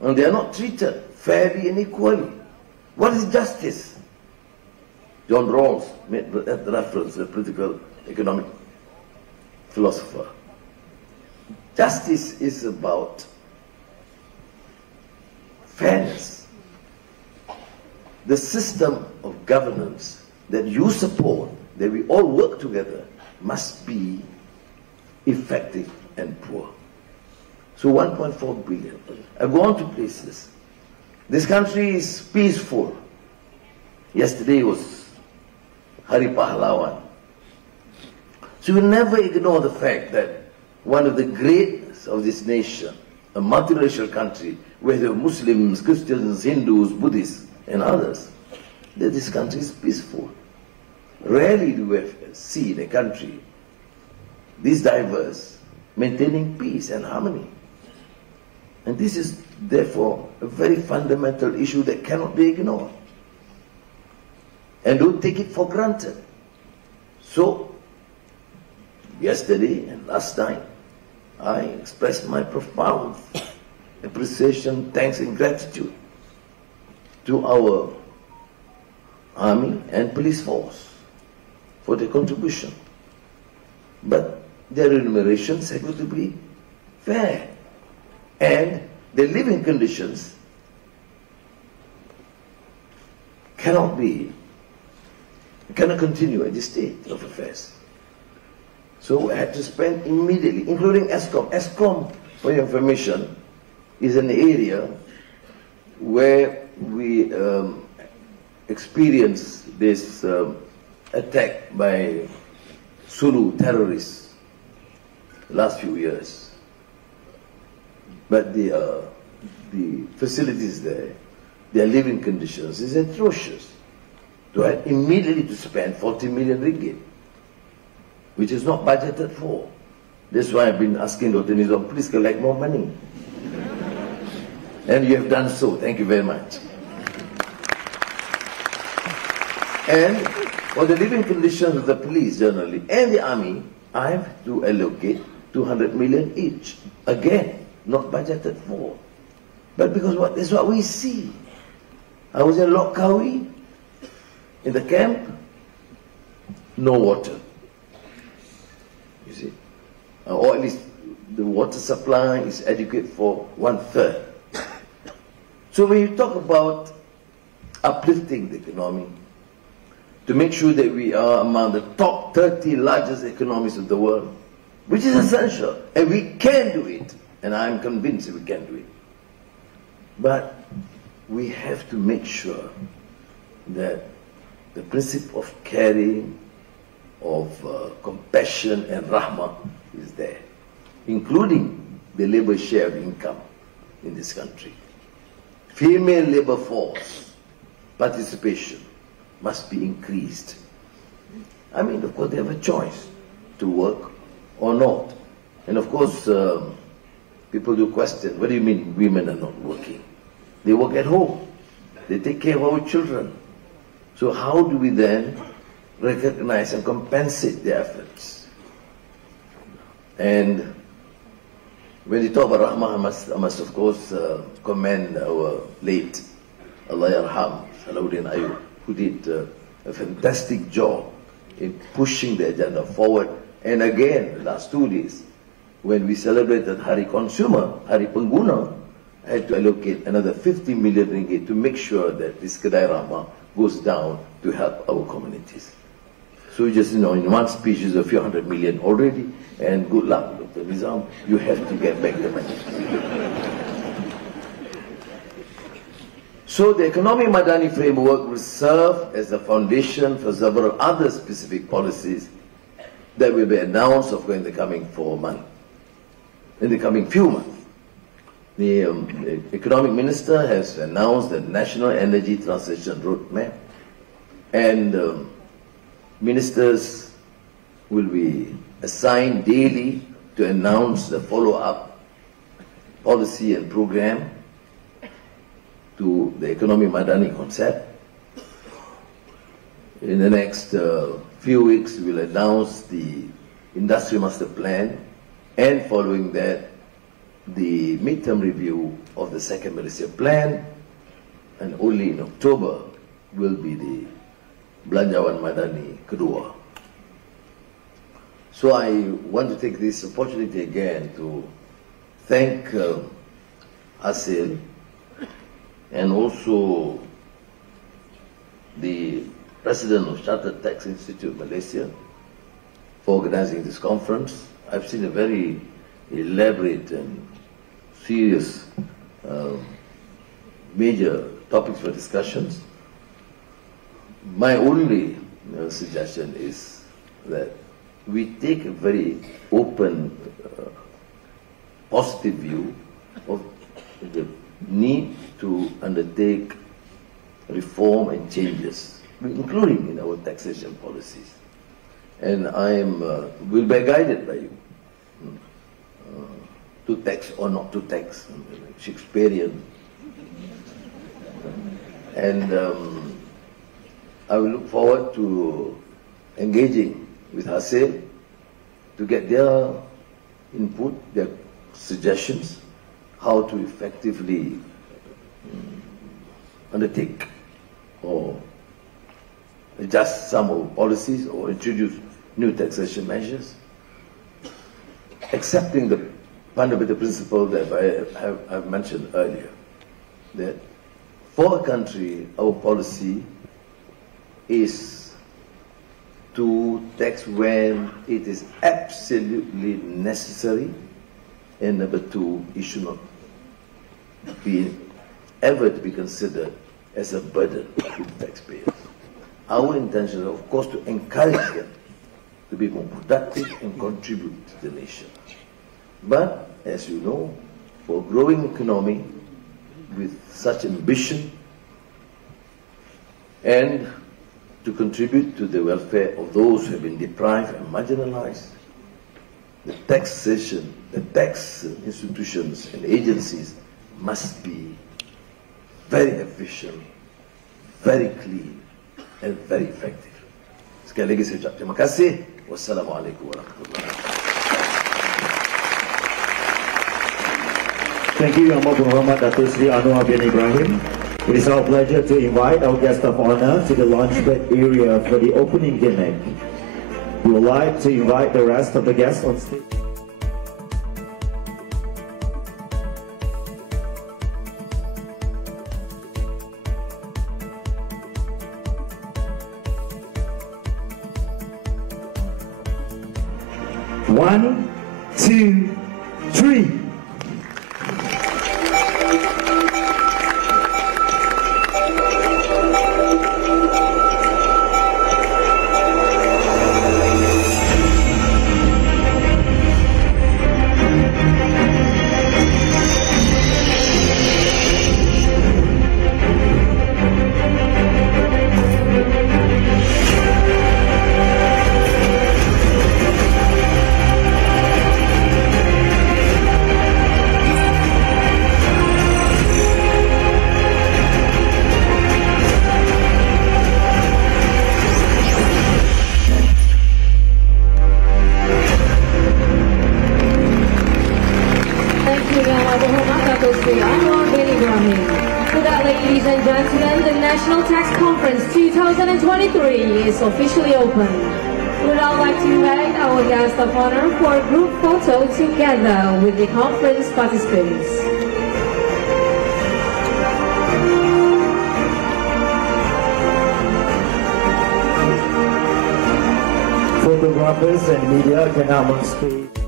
and they are not treated fairly and equally. What is justice? John Rawls made that reference, a political economic philosopher. Justice is about fairness. The system of governance that you support, that we all work together, must be effective and poor. So 1.4 billion. I've gone to places. This country is peaceful. Yesterday was Hari Pahlawan. So we never ignore the fact that one of the greats of this nation, a multiracial country, where there are Muslims, Christians, Hindus, Buddhists, and others, that this country is peaceful. Rarely do we see in a country this diverse, maintaining peace and harmony. And this is therefore a very fundamental issue that cannot be ignored. And don't take it for granted. So, yesterday and last night, I expressed my profound appreciation, thanks and gratitude to our army and police force for their contribution. But their remunerations have got to be fair. And their living conditions cannot continue at this state of affairs. So I had to spend immediately, including ESCOM. ESCOM, for your information, is an area where we experienced this attack by Sulu terrorists the last few years. But the facilities there, their living conditions is atrocious. So I had immediately to spend 40 million ringgit, which is not budgeted for. That's why I've been asking Dr. Nizam, please collect more money. And you have done so. Thank you very much. And for the living conditions of the police generally and the army, I have to allocate 200 million each. Again, not budgeted for. But because that's what we see. I was in Lok Kawi, in the camp, no water. You see? Or at least the water supply is adequate for 1/3. So when you talk about uplifting the economy, to make sure that we are among the top 30 largest economies of the world, which is essential, and we can do it, and I'm convinced we can do it. But we have to make sure that the principle of caring, of compassion and rahmah is there, including the labor share of income in this country. Female labor force participation must be increased. I mean, of course, they have a choice to work or not. And of course, people do question, what do you mean women are not working? They work at home. They take care of our children. So how do we then recognize and compensate their efforts? And when you talk about rahmah, I must of course commend our late Allah Yarham, Salahuddin Ayub, who did a fantastic job in pushing the agenda forward. And again, the last 2 days, when we celebrated Hari Consumer, Hari Pengguna, I had to allocate another 50 million ringgit to make sure that this Kedai Rahmah goes down to help our communities. So just, in one speech is a few hundred million already, and good luck, Dr. Nizam, you have to get back the money. So the economic Madani framework will serve as the foundation for several other specific policies that will be announced in the coming 4 months, in the coming few months. The economic minister has announced the National Energy Transition Roadmap, and ministers will be assigned daily to announce the follow-up policy and program to the economic Madani concept. In the next few weeks, we will announce the Industry Master Plan, and following that, the midterm review of the second Malaysia Plan, and only in October will be the Belanjawan Madani kedua. So I want to take this opportunity again to thank ASIL and also the President of Chartered Tax Institute Malaysia for organizing this conference. I've seen a very elaborate and serious major topics for discussions. My only suggestion is that we take a very open, positive view of the need to undertake reform and changes, including in our taxation policies. And I will be guided by you to tax or not to tax, Shakespearean. And I will look forward to engaging with Hasil to get their input, their suggestions, how to effectively undertake or adjust some of policies or introduce new taxation measures, accepting the fundamental principle that I have mentioned earlier, that for a country, our policy is to tax when it is absolutely necessary, and number two, it should not be ever to be considered as a burden to taxpayers. Our intention is, of course, to encourage them to be more productive and contribute to the nation. But, as you know, for a growing economy with such ambition and to contribute to the welfare of those who have been deprived and marginalized, the taxation, the tax institutions and agencies must be very efficient, very clean, and very effective. Sekali lagi saya ucap terima kasih. Wassalamualaikum warahmatullahi wabarakatuh. Thank you, Yang Berhormat Datuk Seri Anwar bin Ibrahim. It is our pleasure to invite our guest of honor to the launchpad area for the opening gimmick. We would like to invite the rest of the guests on stage. One, two, three. Ladies and gentlemen, the National Tax Conference 2023 is officially open. We would now like to invite our guest of honor for a group photo together with the conference participants. Photographers and media can now on stage.